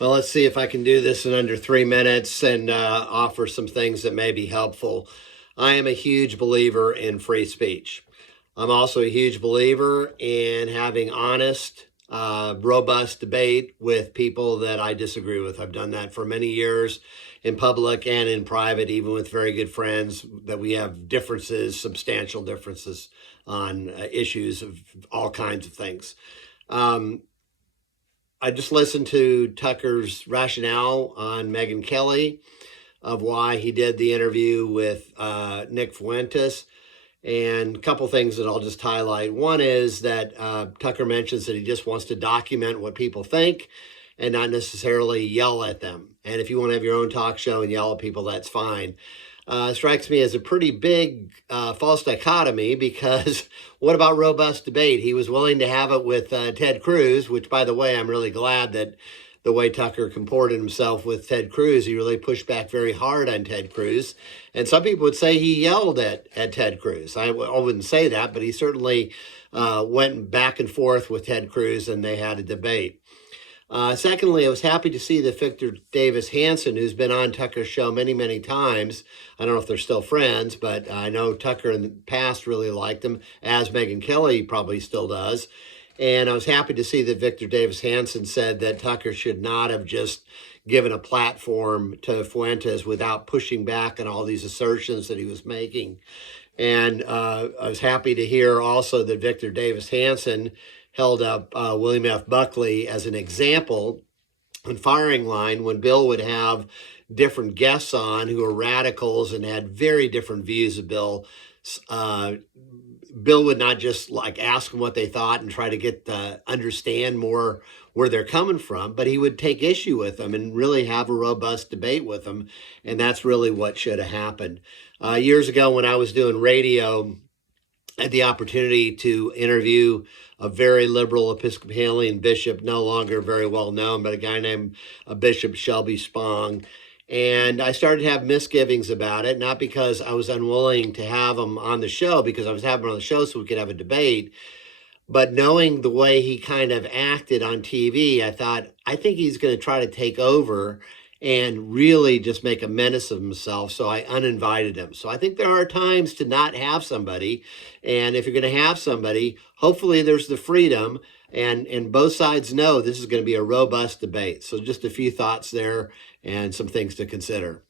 Well, let's see if I can do this in under 3 minutes and offer some things that may be helpful. I am a huge believer in free speech. I'm also a huge believer in having honest, robust debate with people that I disagree with. I've done that for many years in public and in private, even with very good friends that we have differences, substantial differences on issues of all kinds of things. I just listened to Tucker's rationale on Megyn Kelly of why he did the interview with Nick Fuentes. And a couple things that I'll just highlight. One is that Tucker mentions that he just wants to document what people think and not necessarily yell at them. And if you want to have your own talk show and yell at people, that's fine. Strikes me as a pretty big false dichotomy, because what about robust debate? He was willing to have it with Ted Cruz, which, by the way, I'm really glad that the way Tucker comported himself with Ted Cruz, he really pushed back very hard on Ted Cruz. And some people would say he yelled at Ted Cruz. I wouldn't say that, but he certainly went back and forth with Ted Cruz, and they had a debate. Secondly, I was happy to see that Victor Davis Hanson, who's been on Tucker's show many, many times, I don't know if they're still friends, but I know Tucker in the past really liked him, as Megyn Kelly probably still does. And I was happy to see that Victor Davis Hanson said that Tucker should not have just given a platform to Fuentes without pushing back on all these assertions that he was making. And I was happy to hear also that Victor Davis Hanson held up William F. Buckley as an example in firing line when Bill would have different guests on who were radicals and had very different views of Bill. Bill would not just like ask them what they thought and try to get understand more where they're coming from, but he would take issue with them and really have a robust debate with them. And that's really what should have happened. Years ago when I was doing radio, I had the opportunity to interview a very liberal Episcopalian bishop, no longer very well known, but a guy named Bishop Shelby Spong. And I started to have misgivings about it, not because I was unwilling to have him on the show, because I was having him on the show so we could have a debate. But knowing the way he kind of acted on TV, I thought, I think he's going to try to take over and really just make a menace of himself. So I uninvited him. So I think there are times to not have somebody. And if you're going to have somebody, hopefully there's the freedom. And both sides know this is going to be a robust debate. So just a few thoughts there and some things to consider.